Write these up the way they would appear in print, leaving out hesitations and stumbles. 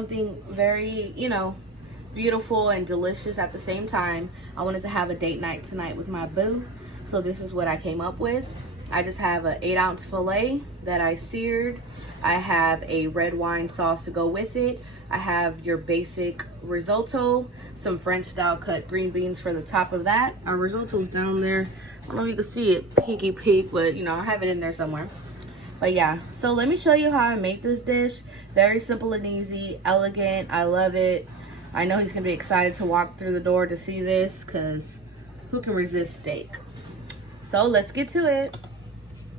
something very, you know, beautiful and delicious at the same time. I wanted to have a date night tonight with my boo. So this is what I came up with. I just have an 8-ounce filet that I seared. I have a red wine sauce to go with it. I have your basic risotto, some French style cut green beans for the top of that. Our risotto's down there. I don't know if you can see it, peeky peek, but you know, I have it in there somewhere. But yeah, so let me show you how I make this dish. Very simple and easy, elegant. I love it. I know he's gonna be excited to walk through the door to see this, because who can resist steak? So let's get to it.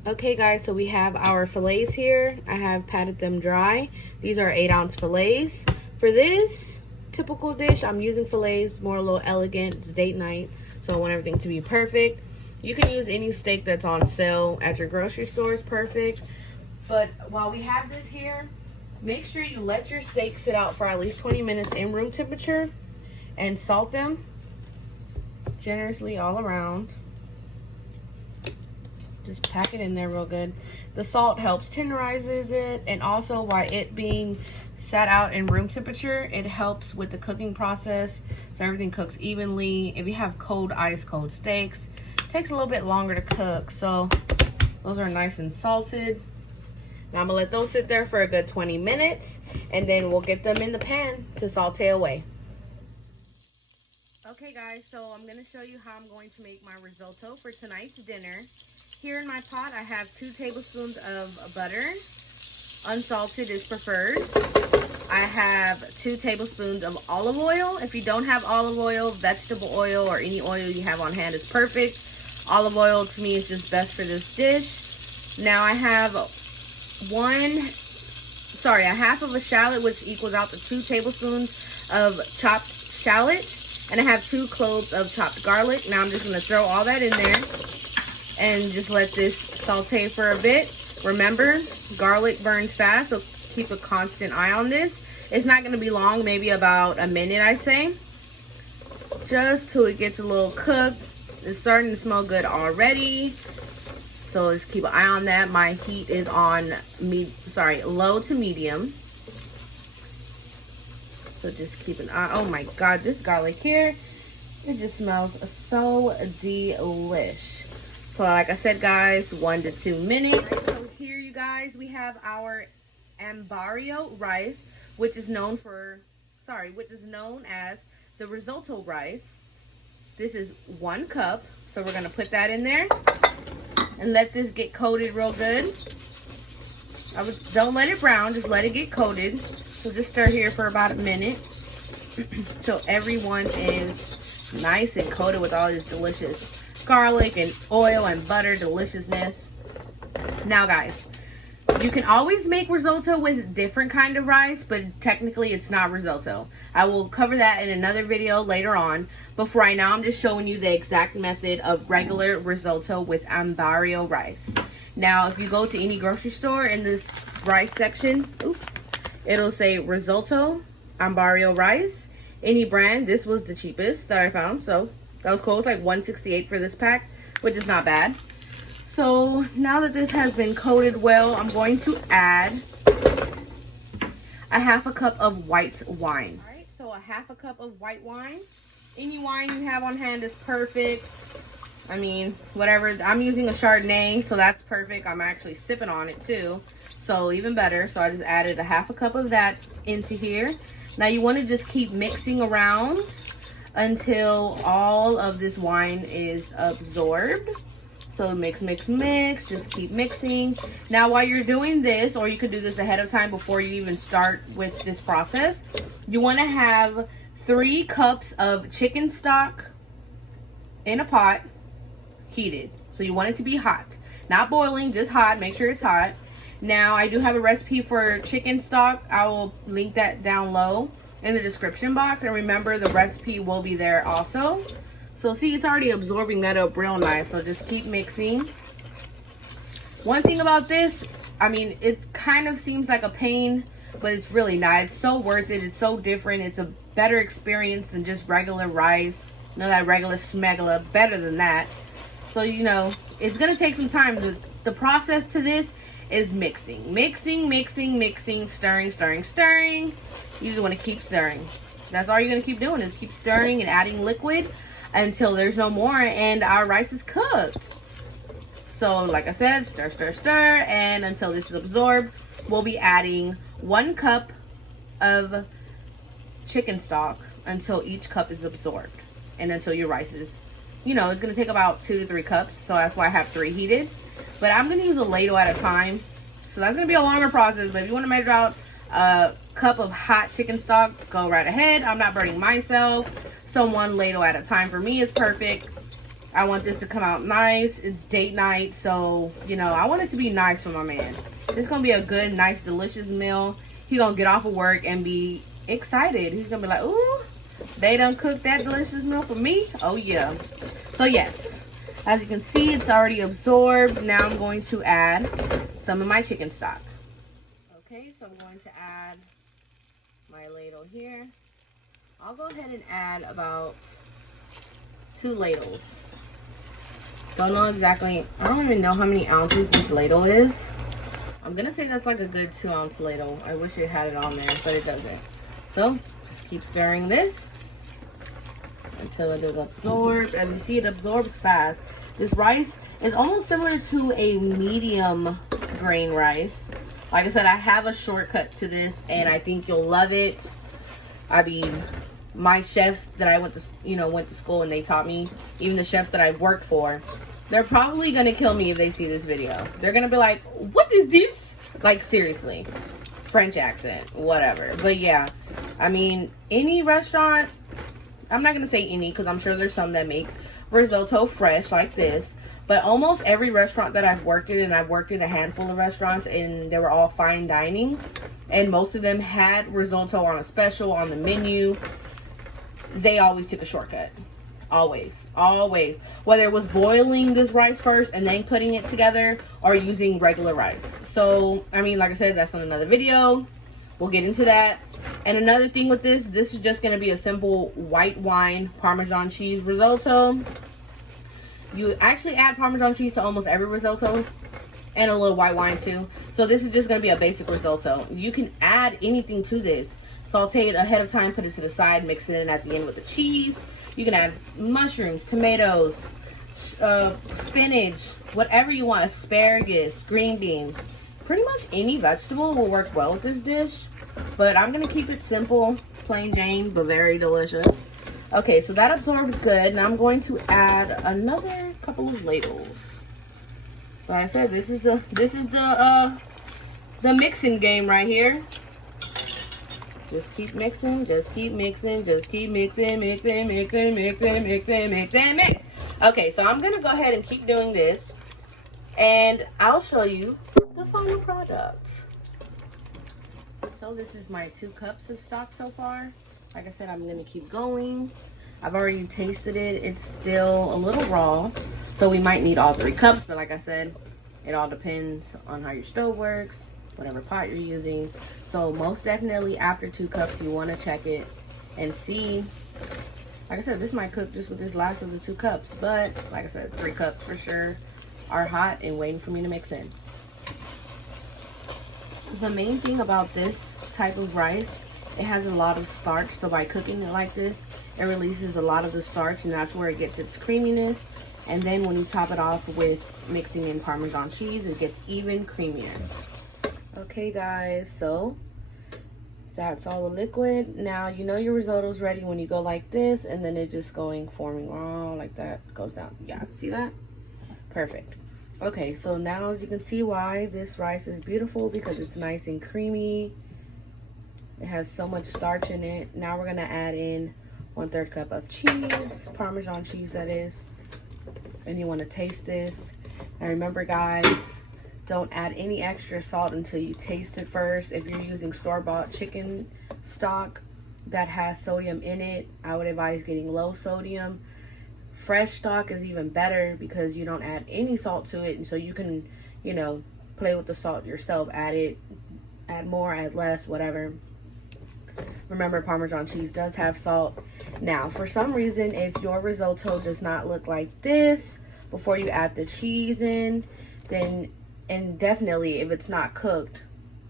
Okay guys, so we have our fillets here. I have patted them dry. These are 8-ounce fillets. For this typical dish, I'm using fillets, more a little elegant. It's date night, so I want everything to be perfect. You can use any steak that's on sale at your grocery store, is perfect. But while we have this here, make sure you let your steak sit out for at least 20 minutes in room temperature and salt them generously all around. Just pack it in there real good. The salt helps tenderizes it, and also while it being sat out in room temperature, it helps with the cooking process so everything cooks evenly. If you have cold, ice cold steaks, it takes a little bit longer to cook, so those are nice and salted. Now I'm gonna let those sit there for a good 20 minutes, and then we'll get them in the pan to saute away. Okay guys, so I'm gonna show you how I'm going to make my risotto for tonight's dinner. Here in my pot, I have 2 tablespoons of butter. Unsalted is preferred. I have 2 tablespoons of olive oil. If you don't have olive oil, vegetable oil, or any oil you have on hand is perfect. Olive oil to me is just best for this dish. Now I have a half of a shallot, which equals out to 2 tablespoons of chopped shallot. And I have 2 cloves of chopped garlic. Now I'm just gonna throw all that in there and just let this saute for a bit. Remember, garlic burns fast, so keep a constant eye on this. It's not gonna be long, maybe about a minute, I say. Just till it gets a little cooked. It's starting to smell good already, so just keep an eye on that. My heat is on low to medium. So just keep an eye. Oh my God, this garlic here, it just smells so delish. So like I said guys, 1 to 2 minutes. So here you guys, we have our ambario rice, which is known as the risotto rice. This is 1 cup. So we're gonna put that in there and let this get coated real good. Don't let it brown, just let it get coated. So just stir here for about a minute so everyone is nice and coated with all this delicious garlic and oil and butter deliciousness. Now guys, you can always make risotto with different kind of rice, but technically it's not risotto. I will cover that in another video later on, but for right now I'm just showing you the exact method of regular risotto with ambario rice. Now if you go to any grocery store, in this rice section, it'll say risotto ambario rice, any brand. This was the cheapest that I found, so that was cool. It's like $1.68 for this pack, which is not bad. So now that this has been coated well, I'm going to add a half a cup of white wine. All right, so a half a cup of white wine. Any wine you have on hand is perfect. I mean, whatever. I'm using a Chardonnay, so that's perfect. I'm actually sipping on it too, so even better. So I just added a half a cup of that into here. Now you want to just keep mixing around until all of this wine is absorbed. So mix, mix, mix, just keep mixing. Now while you're doing this, or you could do this ahead of time before you even start with this process, you want to have 3 cups of chicken stock in a pot, heated. So you want it to be hot, not boiling, just hot. Make sure it's hot. Now I do have a recipe for chicken stock. I will link that down low in the description box, and remember the recipe will be there also. So see, it's already absorbing that up real nice, so just keep mixing. One thing about this, I mean, it kind of seems like a pain, but it's really not. It's so worth it. It's so different. It's a better experience than just regular rice. You know, that regular schmegula, better than that. So, you know, it's gonna take some time. The process to this is mixing. Mixing, mixing, mixing, stirring, stirring, stirring. You just want to keep stirring. That's all you're going to keep doing is keep stirring and adding liquid until there's no more and our rice is cooked. So like I said, stir, stir, stir, and until this is absorbed, we'll be adding 1 cup of chicken stock until each cup is absorbed. And until your rice is, you know, it's going to take about 2 to 3 cups. So that's why I have 3 heated. But I'm going to use a ladle at a time. So that's going to be a longer process. But if you want to measure out a cup of hot chicken stock, go right ahead. I'm not burning myself. So 1 ladle at a time for me is perfect. I want this to come out nice. It's date night. So, you know, I want it to be nice for my man. It's going to be a good, nice, delicious meal. He's going to get off of work and be excited. He's going to be like, ooh, they done cooked that delicious meal for me. Oh, yeah. So, yes. As you can see, it's already absorbed. Now I'm going to add some of my chicken stock. Okay, so I'm going to add my ladle here. I'll go ahead and add about 2 ladles. Don't know exactly, I don't even know how many ounces this ladle is. I'm going to say that's like a good 2-ounce ladle. I wish it had it on there, but it doesn't. So, just keep stirring this until it is absorbed. As you see, it absorbs fast. This rice is almost similar to a medium grain rice. Like I said, I have a shortcut to this, and I think you'll love it. I mean, my chefs that I went to school and they taught me, even the chefs that I've worked for, they're probably gonna kill me if they see this video. They're gonna be like, what is this? Like, seriously. French accent, whatever. But yeah, I mean, any restaurant, I'm not gonna say any because I'm sure there's some that make risotto fresh like this, but almost every restaurant that I've worked in, and I've worked in a handful of restaurants, and they were all fine dining, and most of them had risotto on a special on the menu, they always took a shortcut. Always. Whether it was boiling this rice first and then putting it together, or using regular rice. So, I mean, like I said, that's on another video. We'll get into that. And another thing with this is just going to be a simple white wine Parmesan cheese risotto. You actually add Parmesan cheese to almost every risotto, and a little white wine too. So this is just going to be a basic risotto. You can add anything to this. Saute it ahead of time, put it to the side, mix it in at the end with the cheese. You can add mushrooms, tomatoes, spinach, whatever you want, asparagus, green beans. Pretty much any vegetable will work well with this dish. But I'm going to keep it simple, plain Jane, but very delicious. Okay, so that absorbs good. Now I'm going to add another couple of ladles. Like I said, this is the mixing game right here. Just keep mixing, just keep mixing, just keep mixing, mixing, mixing, mixing, mixing, mixing, mix. Okay, so I'm going to go ahead and keep doing this. And I'll show you the final product. So this is my 2 cups of stock so far. Like I said, I'm going to keep going. I've already tasted it. It's still a little raw. So we might need all 3 cups. But like I said, it all depends on how your stove works, whatever pot you're using. So most definitely after 2 cups, you want to check it and see. Like I said, this might cook just with this last of the 2 cups. But like I said, 3 cups for sure are hot and waiting for me to mix in. The main thing about this type of rice, it has a lot of starch. So by cooking it like this, it releases a lot of the starch, and that's where it gets its creaminess. And then when you top it off with mixing in Parmesan cheese, it gets even creamier. Okay guys, so that's all the liquid. Now you know your risotto's ready when you go like this, and then it just forming raw like that, goes down. Yeah, see that? Perfect. Okay, so now as you can see why this rice is beautiful, because it's nice and creamy. It has so much starch in it. Now we're gonna add in 1/3 cup of cheese, Parmesan cheese that is. And you want to taste this. And remember guys, don't add any extra salt until you taste it first. If you're using store-bought chicken stock that has sodium in it, I would advise getting low sodium. Fresh stock is even better because you don't add any salt to it, and so you can, you know, play with the salt yourself. Add more, add less, whatever. Remember, Parmesan cheese does have salt. Now, for some reason, if your risotto does not look like this before you add the cheese in, then And definitely, if it's not cooked,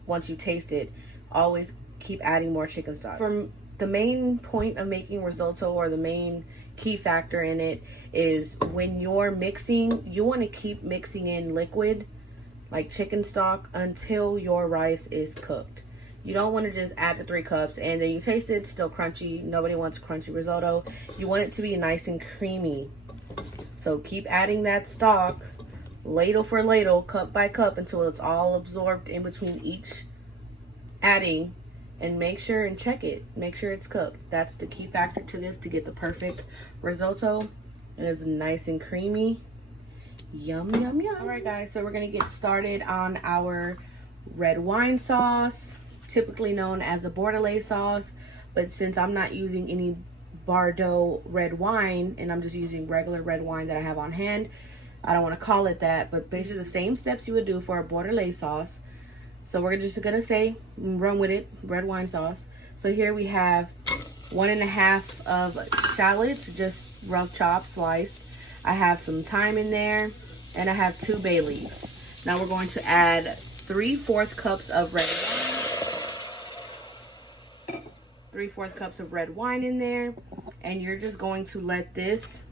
once you taste it, always keep adding more chicken stock. From the main point of making risotto, or the main key factor in it, is when you're mixing, you want to keep mixing in liquid like chicken stock until your rice is cooked. You don't want to just add the 3 cups and then you taste it, still crunchy. Nobody wants crunchy risotto. You want it to be nice and creamy. So keep adding that stock, ladle for ladle, cup by cup, until it's all absorbed in between each adding. And make sure and check it. Make sure it's cooked. That's the key factor to this, to get the perfect risotto. And it's nice and creamy. Yum, yum, yum. All right, guys. So we're going to get started on our red wine sauce, typically known as a Bordelaise sauce. But since I'm not using any Bordeaux red wine, and I'm just using regular red wine that I have on hand, I don't want to call it that. But basically the same steps you would do for a Bordelaise sauce. So we're just gonna say, run with it, red wine sauce. So here we have 1.5 of shallots, just rough chopped, sliced. I have some thyme in there, and I have 2 bay leaves. Now we're going to add 3/4 cups of red wine. 3/4 cups of red wine in there, and you're just going to let this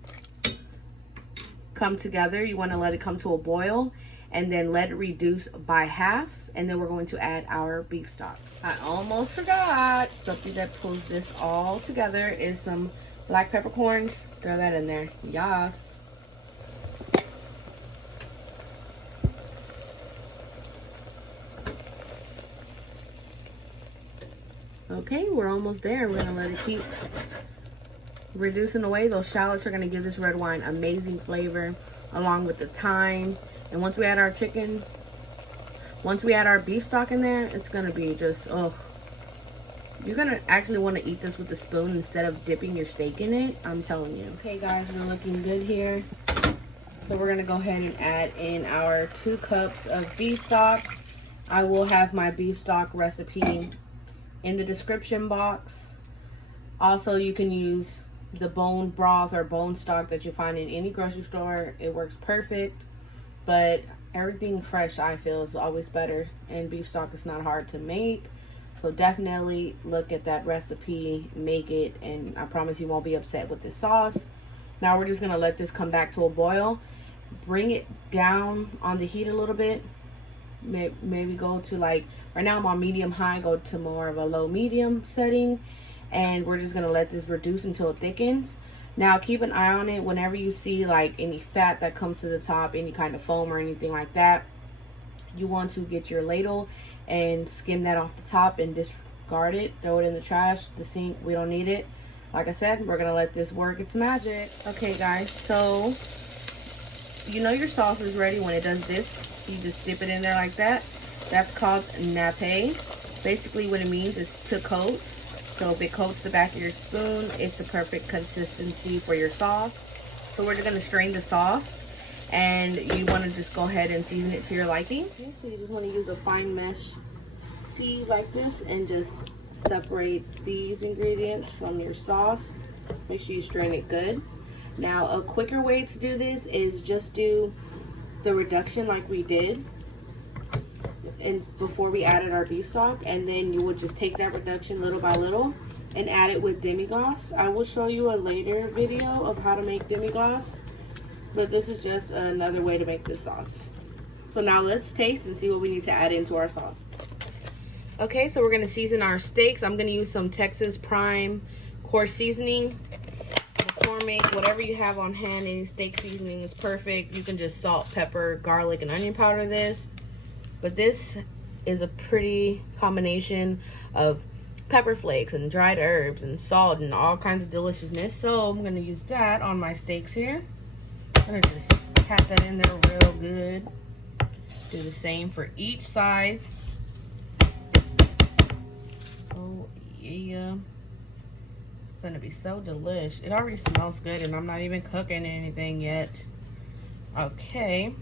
come together. You want to let it come to a boil, and then let it reduce by half, and then we're going to add our beef stock. I almost forgot. Something that pulls this all together is some black peppercorns. Throw that in there. Yas. Okay, we're almost there. We're gonna let it keep reducing away. Those shallots are gonna give this red wine amazing flavor, along with the thyme. And once we add our chicken, once we add our beef stock in there, it's gonna be just, oh, you're gonna actually want to eat this with a spoon instead of dipping your steak in it. I'm telling you. Okay, guys, we're looking good here. So we're gonna go ahead and add in our 2 cups of beef stock. I will have my beef stock recipe in the description box. Also, you can use the bone broth or bone stock that you find in any grocery store. It works perfect. But everything fresh, I feel, is always better, and beef stock is not hard to make. So definitely look at that recipe, make it, and I promise you won't be upset with this sauce. Now we're just gonna let this come back to a boil. Bring it down on the heat a little bit. Maybe go to, like, right now I'm on medium high, go to more of a low medium setting, and we're just gonna let this reduce until it thickens. Now keep an eye on it. Whenever you see like any fat that comes to the top, any kind of foam or anything like that, you want to get your ladle and skim that off the top and discard it. Throw it in the trash, the sink. We don't need it. Like I said, we're gonna let this work its magic. Okay, guys, so you know your sauce is ready when it does this. You just dip it in there like that. That's called nappe. Basically what it means is to coat. So if it coats the back of your spoon, it's the perfect consistency for your sauce. So we're just gonna strain the sauce, and you want to just go ahead and season it to your liking. Okay, so you just want to use a fine mesh sieve like this and just separate these ingredients from your sauce. Make sure you strain it good. Now a quicker way to do this is just do the reduction like we did and before we added our beef stock, and then you would just take that reduction little by little and add it with demi-glace. I will show you a later video of how to make demi-glace, but this is just another way to make this sauce. So now let's taste and see what we need to add into our sauce. Okay, so we're gonna season our steaks. I'm gonna use some Texas Prime coarse seasoning. McCormick, whatever you have on hand, any steak seasoning is perfect. You can just salt, pepper, garlic, and onion powder this. But this is a pretty combination of pepper flakes and dried herbs and salt and all kinds of deliciousness. So I'm going to use that on my steaks here. I'm going to just pat that in there real good. Do the same for each side. Oh, yeah. It's going to be so delish. It already smells good, and I'm not even cooking anything yet. Okay.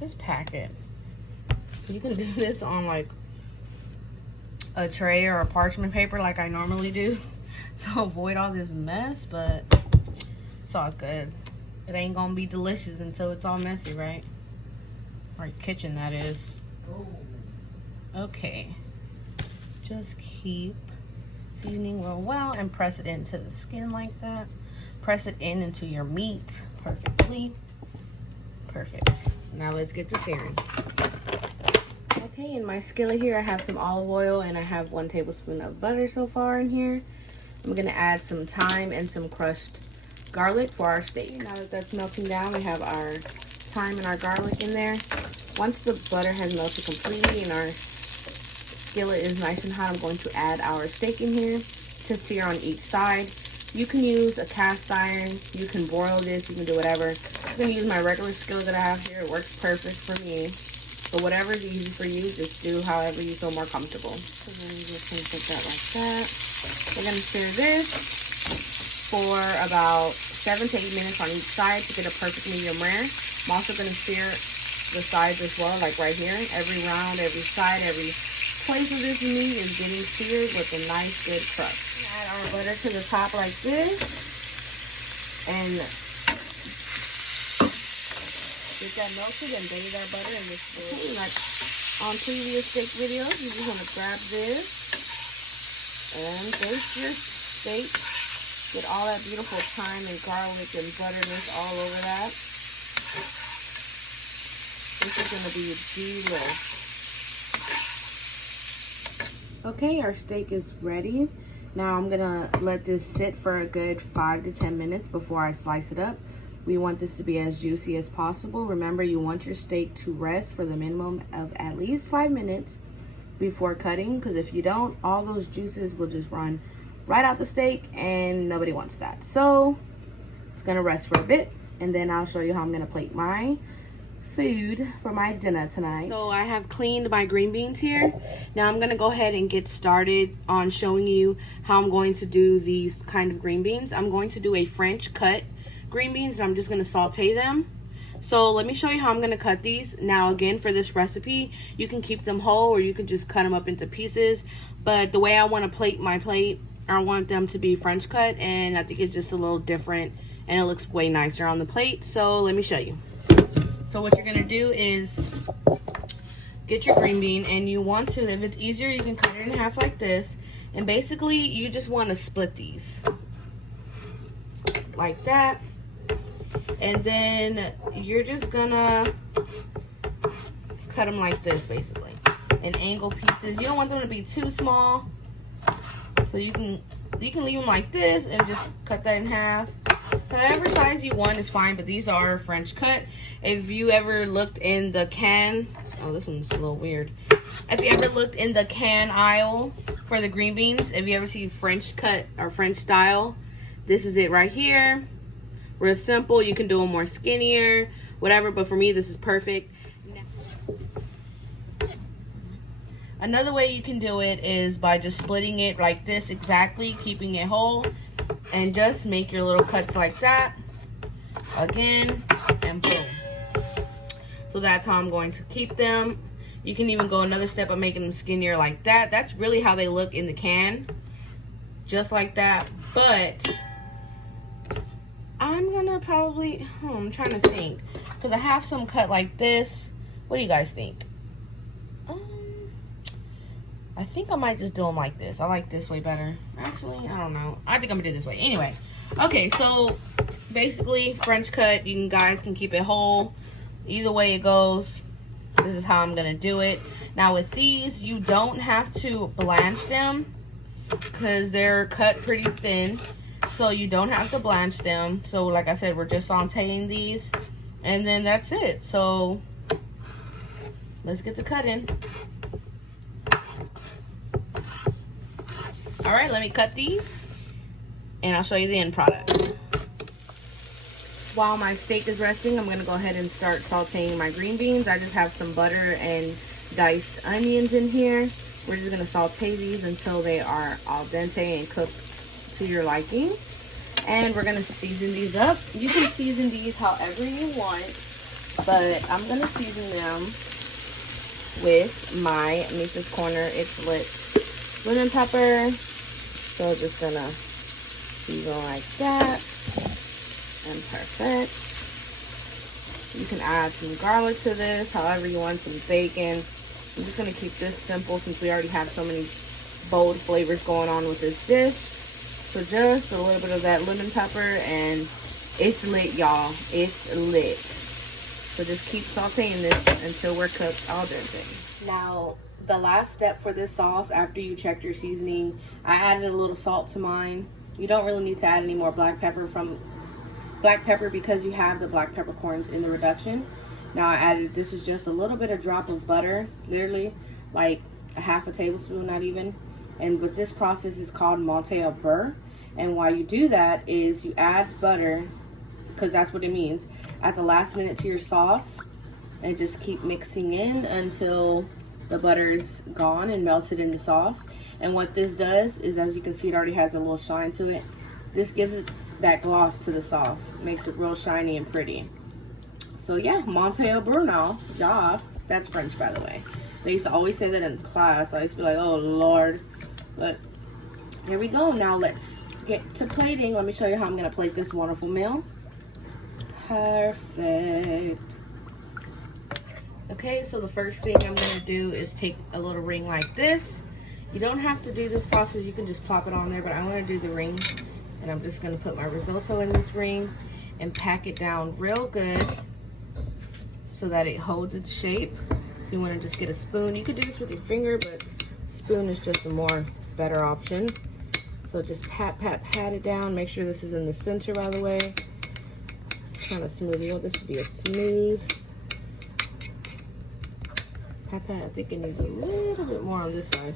Just pack it. You can do this on like a tray or a parchment paper like I normally do to avoid all this mess, but it's all good. It ain't gonna be delicious until it's all messy, right? Or kitchen, that is. Okay. Just keep seasoning real well and press it into the skin like that. Press it into your meat perfectly. Perfect. Now let's get to searing. Okay, in my skillet here, I have some olive oil and I have 1 tablespoon of butter so far in here. I'm gonna add some thyme and some crushed garlic for our steak. Now that that's melting down, we have our thyme and our garlic in there. Once the butter has melted completely and our skillet is nice and hot, I'm going to add our steak in here to sear on each side. You can use a cast iron, you can broil this, you can do whatever. I'm gonna use my regular skillet that I have here. It works perfect for me. So whatever is easy for you, just do however you feel more comfortable. So then you just gonna put that like that. We're gonna sear this for about 7 to 8 minutes on each side to get a perfect medium rare. I'm also gonna sear the sides as well, like right here. Every round, every side, every place of this meat is getting seared with a nice good crust. Add our butter to the top like this and get that melted and bathe our butter in this food. Like on previous steak videos, you just want to grab this and baste your steak. Get all that beautiful thyme and garlic and butterness all over that. This is going to be delicious. Okay, our steak is ready. Now I'm gonna let this sit for a good 5 to 10 minutes before I slice it up. We want this to be as juicy as possible. Remember, you want your steak to rest for the minimum of at least 5 minutes before cutting, because if you don't, all those juices will just run right out the steak and nobody wants that. So it's gonna rest for a bit and then I'll show you how I'm gonna plate my food for my dinner tonight. So I have cleaned my green beans here. Now I'm gonna go ahead and get started on showing you how I'm going to do these kind of green beans. I'm going to do a French cut green beans and I'm just gonna saute them. So let me show you how I'm gonna cut these. Now again, for this recipe, you can keep them whole or you can just cut them up into pieces. But the way I wanna plate my plate, I want them to be French cut, and I think it's just a little different and it looks way nicer on the plate. So let me show you. So what you're gonna do is get your green bean, and you want to, if it's easier, you can cut it in half like this. And basically, you just want to split these like that. And then you're just gonna cut them like this, basically, in angle pieces. You don't want them to be too small, so you can leave them like this and just cut that in half. However size you want is fine, but these are French cut. If you ever looked in the can, oh, this one's a little weird. If you ever looked in the can aisle for the green beans, if you ever see French cut or French style, this is it right here. Real simple. You can do them more skinnier, whatever, but for me, this is perfect. Another way you can do it is by just splitting it like this exactly, keeping it whole, and just make your little cuts like that. Again, and boom. So that's how I'm going to keep them. You can even go another step of making them skinnier like that. That's really how they look in the can. Just like that. But I'm gonna probably, I'm trying to think. Because I have some cut like this. What do you guys think? I think I might just do them like this. I like this way better. Actually, I don't know. I think I'm gonna do it this way. Anyway. Okay, so basically French cut. You guys can keep it whole. Either way it goes, this is how I'm gonna do it. Now with these, you don't have to blanch them because they're cut pretty thin. So you don't have to blanch them. So like I said, we're just sauteing these and then that's it. So let's get to cutting. All right, let me cut these and I'll show you the end product. While my steak is resting, I'm gonna go ahead and start sauteing my green beans. I just have some butter and diced onions in here. We're just gonna saute these until they are al dente and cooked to your liking. And we're gonna season these up. You can season these however you want, but I'm gonna season them with my Misa's Corner It's Lit lemon pepper. So just gonna season like that. And perfect. You can add some garlic to this, however you want, some bacon. I'm just gonna keep this simple since we already have so many bold flavors going on with this dish. So just a little bit of that lemon pepper and it's lit, y'all. It's lit. So just keep sauteing this until we're cooked al dente. Now, the last step for this sauce, after you checked your seasoning, I added a little salt to mine. You don't really need to add any more black pepper because you have the black peppercorns in the reduction. Now I added, this is just a little bit of drop of butter, literally like a half a tablespoon, not even. And with this process is called monter au beurre. And why you do that is you add butter, because that's what it means, at the last minute to your sauce, and just keep mixing in until the butter is gone and melted in the sauce. And what this does is, as you can see, it already has a little shine to it. This gives it that gloss to the sauce, makes it real shiny and pretty. So yeah, monter au beurre now, yas. That's French, by the way. They used to always say that in class. I used to be like, oh Lord. But here we go. Now let's get to plating. Let me show you how I'm gonna plate this wonderful meal. Perfect. Okay, so the first thing I'm gonna do is take a little ring like this. You don't have to do this process, you can just plop it on there, but I wanna do the ring. And I'm just gonna put my risotto in this ring and pack it down real good so that it holds its shape. So you wanna just get a spoon. You could do this with your finger, but spoon is just a more better option. So just pat it down. Make sure this is in the center, by the way. It's kind of smooth. You want this to be a smooth pat. I think it needs a little bit more on this side.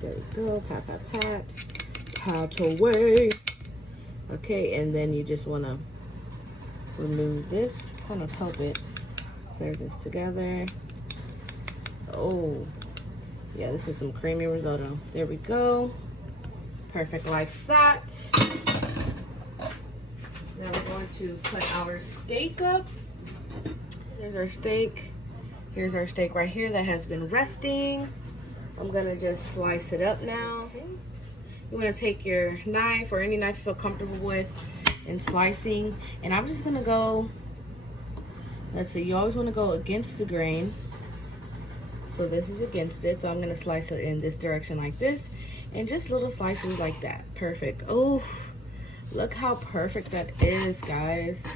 There we go. Pat away. Okay, and then you just want to remove this, kind of help it so everything's together. Oh yeah, this is some creamy risotto. There we go. Perfect like that. Now we're going to put our steak up. Here's our steak. Here's our steak right here that has been resting. I'm gonna just slice it up now. You want to take your knife or any knife you feel comfortable with and slicing. And I'm just going to go, let's see, you always want to go against the grain. So this is against it. So I'm going to slice it in this direction like this. And just little slices like that. Perfect. Oh, look how perfect that is, guys.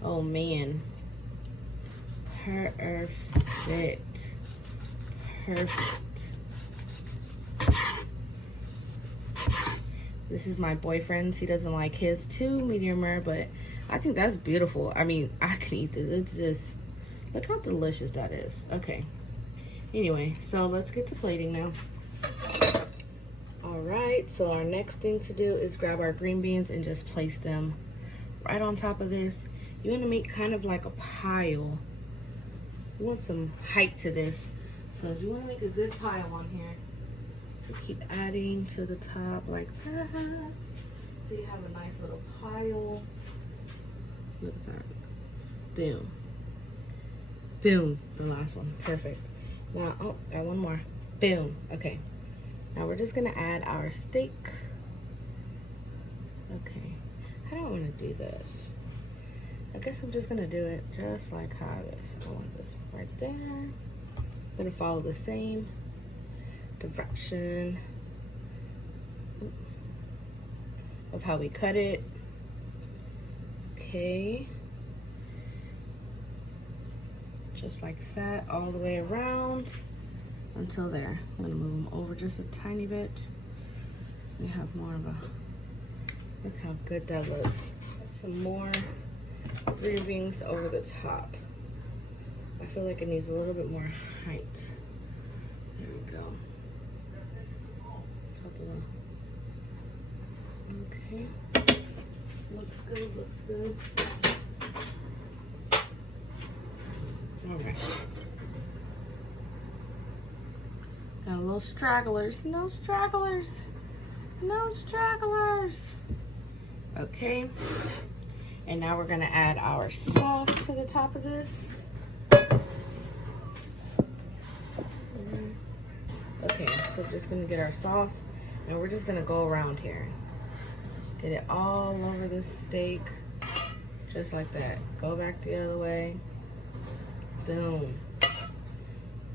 Oh, man. Perfect. Perfect. This is my boyfriend's. He doesn't like his too medium rare, but I think that's beautiful. I mean, I can eat this. It's just, look how delicious that is. Okay. Anyway, so let's get to plating now. All right, so our next thing to do is grab our green beans and just place them right on top of this. You want to make kind of like a pile. You want some height to this. So you want to make a good pile on here. So keep adding to the top like that. So you have a nice little pile. Look at that. Boom. Boom. The last one. Perfect. Now, oh, got one more. Boom. Okay. Now we're just gonna add our steak. Okay. How do I want to do this? I guess I'm just gonna do it just like how it is. I want this right there. I'm gonna follow the same direction of how we cut it. Okay, just like that all the way around until there. I'm gonna move them over just a tiny bit so we have more of a, look how good that looks. Some more green beans over the top. I feel like it needs a little bit more height. There we go. Okay, looks good, looks good. All right. Got a little stragglers. No stragglers. No stragglers. Okay. And now we're gonna add our sauce to the top of this. Okay, so just gonna get our sauce and we're just gonna go around here. Get it all over this steak, Just like that. Go back the other way. Boom.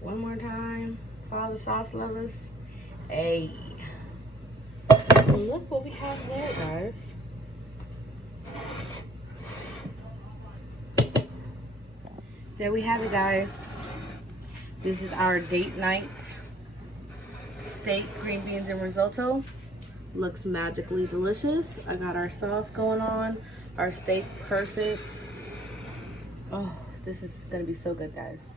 One more time for all the sauce lovers. Hey. Look what we have there, guys. There we have it, guys. This is our date night steak, green beans, and risotto. Looks magically delicious. I got our sauce going on. Our steak perfect. Oh, this is gonna be so good, guys.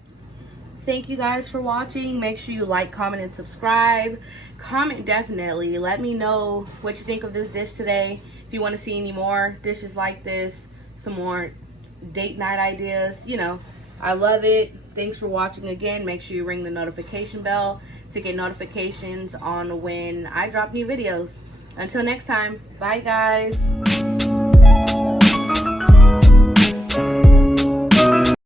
Thank you guys for watching. Make sure you like, comment, and subscribe. Comment definitely. Let me know what you think of this dish today. If you want to see any more dishes like this, some more date night ideas, you know, I love it. Thanks for watching again. Make sure you ring the notification bell to get notifications on when I drop new videos. Until next time, bye guys.